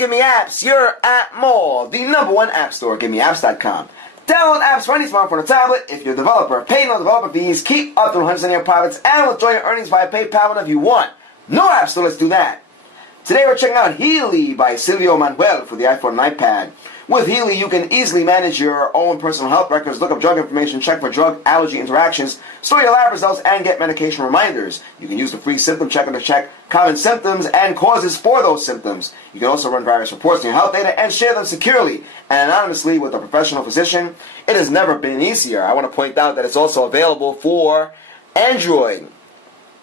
GiveMeApps, your app mall, the #1 app store, GiveMeApps.com. Download apps for any smartphone or tablet. If you're a developer, pay no developer fees, keep up to 100% of your profits, and withdraw your earnings via PayPal whenever you want. No app store, let's do that. Today we're checking out Healee by Silvio Manuel for the iPhone and iPad. With Healee, you can easily manage your own personal health records, look up drug information, check for drug allergy interactions, store your lab results, and get medication reminders. You can use the free symptom checker to check common symptoms and causes for those symptoms. You can also run various reports on your health data and share them securely and anonymously with a professional physician. It has never been easier. I want to point out that it's also available for Android.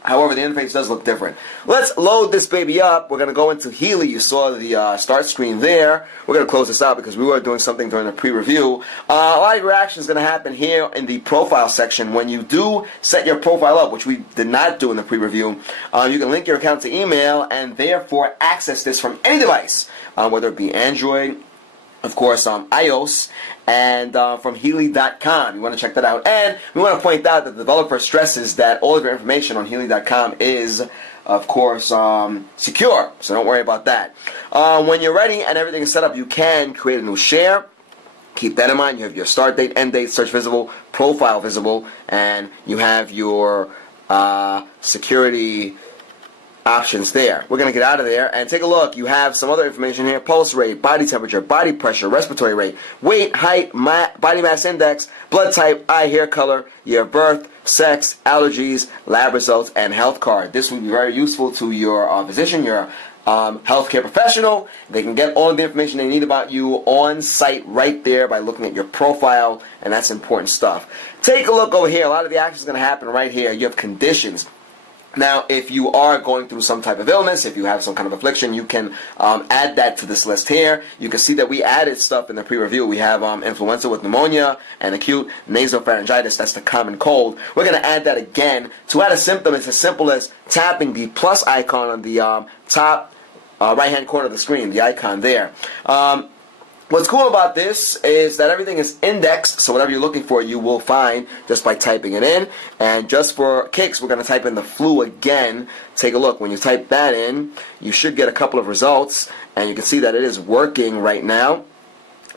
However, the interface does look different. Let's load this baby up. We're going to go into Healee. You saw the start screen there. We're going to close this out because we were doing something during the pre-review. A lot of your action is going to happen here in the profile section. When you do set your profile up, which we did not do in the pre-review, you can link your account to email and therefore access this from any device, whether it be Android, of course, iOS, and from Healee.com. You want to check that out. And we want to point out that the developer stresses that all of your information on Healee.com is, of course, secure. So don't worry about that. When you're ready and everything is set up, you can create a new share. Keep that in mind. You have your start date, end date, search visible, profile visible, and you have your security options there. We're going to get out of there and take a look. You have some other information here: pulse rate, body temperature, body pressure, respiratory rate, weight, height, body mass index, blood type, eye, hair color, year of birth, sex, allergies, lab results, and health card. This will be very useful to your physician, your healthcare professional. They can get all the information they need about you on site right there by looking at your profile, and that's important stuff. Take a look over here. A lot of the action is going to happen right here. You have conditions. Now, if you are going through some type of illness, if you have some kind of affliction, you can add that to this list here. You can see that we added stuff in the pre-review. We have influenza with pneumonia and acute nasopharyngitis. That's the common cold. We're going to add that again. To add a symptom, it's as simple as tapping the plus icon on the top right-hand corner of the screen, the icon there. What's cool about this is that everything is indexed, so whatever you're looking for you will find just by typing it in. And just for kicks, we're going to type in the flu again. Take a look. When you type that in, you should get a couple of results, and you can see that it is working right now.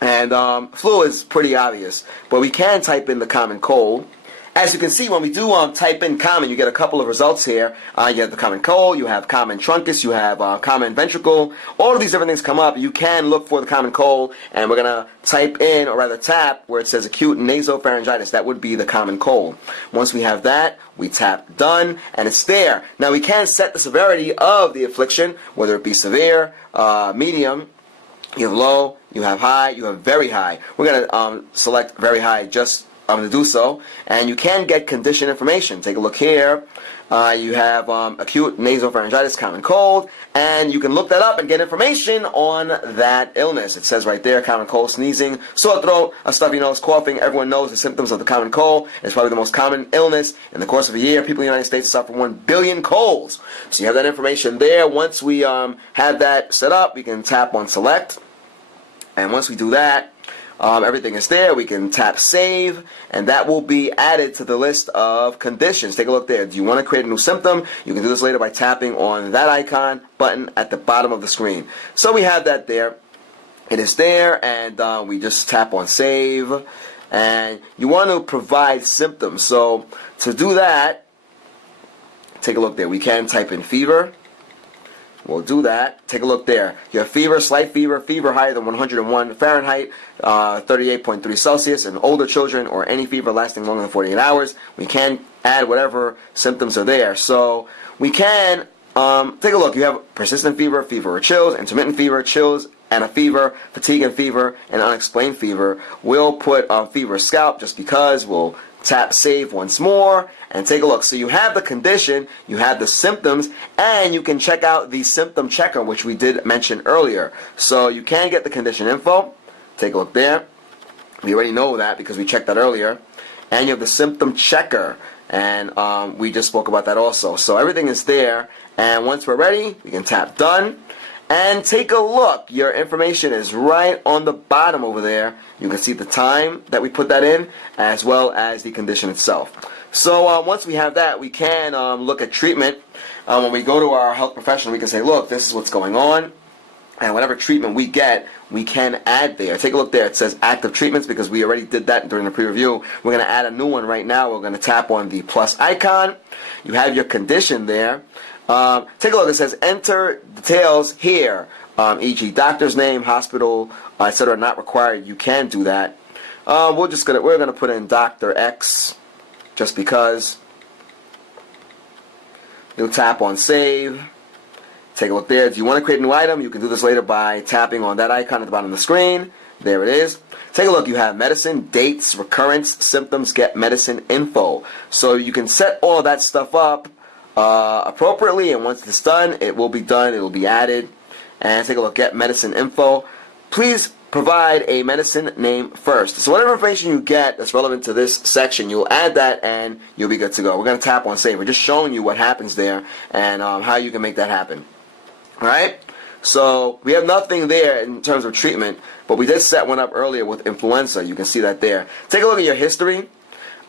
And flu is pretty obvious, but we can type in the common cold. As you can see, when we do type in common, you get a couple of results here. You have the common cold, you have common truncus, you have common ventricle. All of these different things come up. You can look for the common cold, and we're going to type in, or rather tap, where it says acute nasopharyngitis. That would be the common cold. Once we have that, we tap done, and it's there. Now, we can set the severity of the affliction, whether it be severe, medium, you have low, you have high, you have very high. We're going to select very high just to do so, and you can get condition information. Take a look here. You have acute nasopharyngitis, common cold, and you can look that up and get information on that illness. It says right there: common cold, sneezing, sore throat, a stuffy nose, coughing. Everyone knows the symptoms of the common cold. It's probably the most common illness. In the course of a year, people in the United States suffer 1 billion colds. So you have that information there. Once we have that set up, we can tap on select, and once we do that, everything is there. We can tap save, and that will be added to the list of conditions. Take a look there. Do you want to create a new symptom? You can do this later by tapping on that icon button at the bottom of the screen. So we have that there. It is there, and we just tap on save. And you want to provide symptoms. So to do that, take a look there. We can type in fever. We'll do that. Take a look there. You have fever, slight fever, fever higher than 101 Fahrenheit, 38.3 Celsius, in older children, or any fever lasting longer than 48 hours. We can add whatever symptoms are there. So we can take a look. You have persistent fever, fever or chills, intermittent fever, chills, and a fever, fatigue and fever, and unexplained fever. We'll put fever scalp just because. We'll tap save once more and take a look. So you have the condition, you have the symptoms, and you can check out the symptom checker, which we did mention earlier. So you can get the condition info. Take a look there. We already know that because we checked that earlier. And you have the symptom checker, and we just spoke about that also. So everything is there, and once we're ready, we can tap done. And take a look. Your information is right on the bottom over there. You can see the time that we put that in, as well as the condition itself. So once we have that, we can look at treatment. When we go to our health professional, we can say, look, this is what's going on. And whatever treatment we get, we can add there. Take a look there. It says active treatments because we already did that during the pre-review. We're going to add a new one right now. We're going to tap on the plus icon. You have your condition there. Take a look. It says enter details here, e.g. doctor's name, hospital, etc. Not required. You can do that. We're gonna put in Dr. X just because. You'll tap on save. Take a look there. Do you want to create a new item? You can do this later by tapping on that icon at the bottom of the screen. There it is. Take a look. You have medicine, dates, recurrence, symptoms, get medicine info. So you can set all of that stuff up appropriately, and once it's done, it will be done. It will be added. And take a look. Get medicine info. Please provide a medicine name first. So whatever information you get that's relevant to this section, you'll add that and you'll be good to go. We're going to tap on save. We're just showing you what happens there and how you can make that happen. Alright? So we have nothing there in terms of treatment, but we did set one up earlier with influenza. You can see that there. Take a look at your history.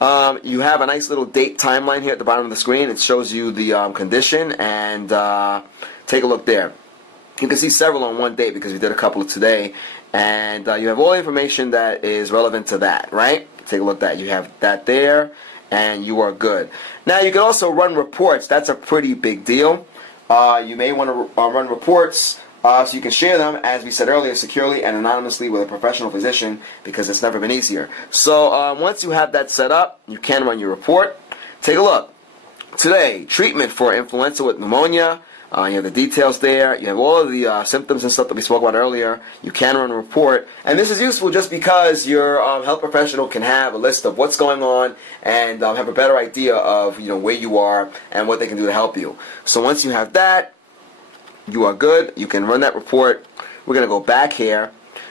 You have a nice little date timeline here at the bottom of the screen. It shows you the condition, and take a look there. You can see several on one date because we did a couple today, and you have all the information that is relevant to that, right? Take a look at that. You have that there, and you are good. Now you can also run reports. That's a pretty big deal. You may want to run reports so you can share them, as we said earlier, securely and anonymously with a professional physician, because it's never been easier. So once you have that set up, you can run your report. Take a look. Today, treatment for influenza with pneumonia. You have the details there. You have all of the symptoms and stuff that we spoke about earlier. You can run a report. And this is useful just because your health professional can have a list of what's going on and have a better idea of where you are and what they can do to help you. So once you have that, you are good. You can run that report. We're going to go back here,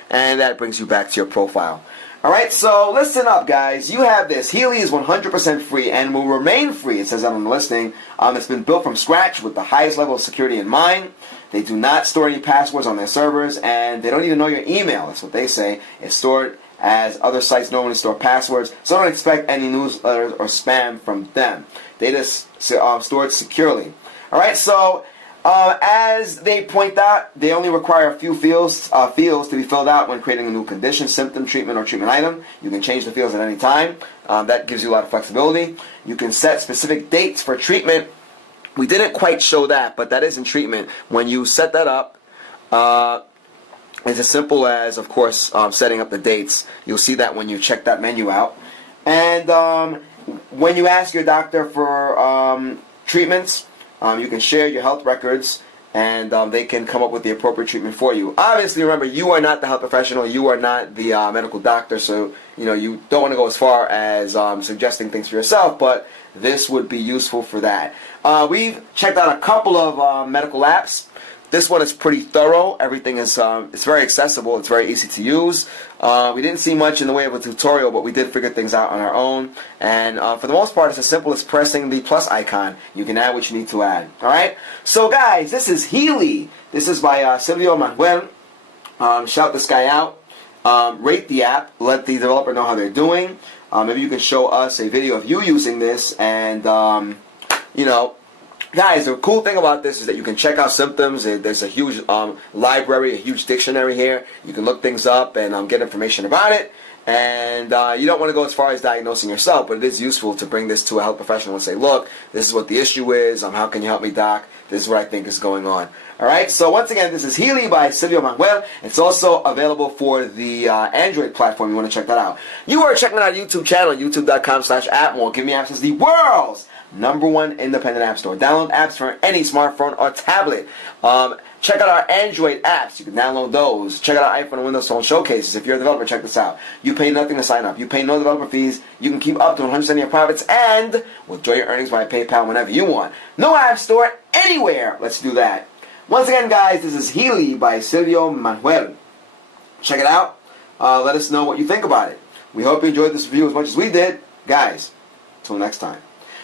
and that brings you back to your profile. Alright, so listen up, guys. You have this. Healee is 100% free and will remain free. It says that on the listing. It's been built from scratch with the highest level of security in mind. They do not store any passwords on their servers, and they don't even know your email. That's what they say. It's stored as other sites normally store passwords, so don't expect any newsletters or spam from them. They just store it securely. Alright, so as they point out, they only require a few fields to be filled out when creating a new condition, symptom, treatment, or treatment item. You can change the fields at any time. That gives you a lot of flexibility. You can set specific dates for treatment. We didn't quite show that, but that is in treatment. When you set that up, it's as simple as, of course, setting up the dates. You'll see that when you check that menu out. And when you ask your doctor for treatments, you can share your health records, and they can come up with the appropriate treatment for you. Obviously, remember, you are not the health professional. You are not the medical doctor, so you don't want to go as far as suggesting things for yourself, but this would be useful for that. We've checked out a couple of medical apps. This one is pretty thorough. Everything is it's very accessible. It's very easy to use. We didn't see much in the way of a tutorial, but we did figure things out on our own. And for the most part, it's as simple as pressing the plus icon. You can add what you need to add. All right. So guys, this is Healee. This is by Silvio Manuel. Shout this guy out. Rate the app. Let the developer know how they're doing. Maybe you can show us a video of you using this, and guys, the cool thing about this is that you can check out symptoms. There's a huge library, a huge dictionary here. You can look things up and get information about it. And you don't want to go as far as diagnosing yourself, but it is useful to bring this to a health professional and say, look, this is what the issue is. How can you help me, doc? This is what I think is going on. All right, so once again, this is Healee by Silvio Manuel. It's also available for the Android platform. You want to check that out. You are checking out our YouTube channel, youtube.com/appmore. GiveMeApps is the world's #1 independent app store. Download apps for any smartphone or tablet. Check out our Android apps. You can download those. Check out our iPhone and Windows Phone showcases. If you're a developer, check this out. You pay nothing to sign up. You pay no developer fees. You can keep up to 100% of your profits and withdraw your earnings via PayPal whenever you want. No app store anywhere. Let's do that. Once again, guys, this is Healee by Silvio Manuel. Check it out. Let us know what you think about it. We hope you enjoyed this review as much as we did. Guys, until next time.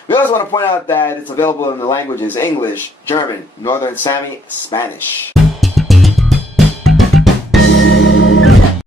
We also want to point out that it's available in the languages English, German, Northern Sami, Spanish.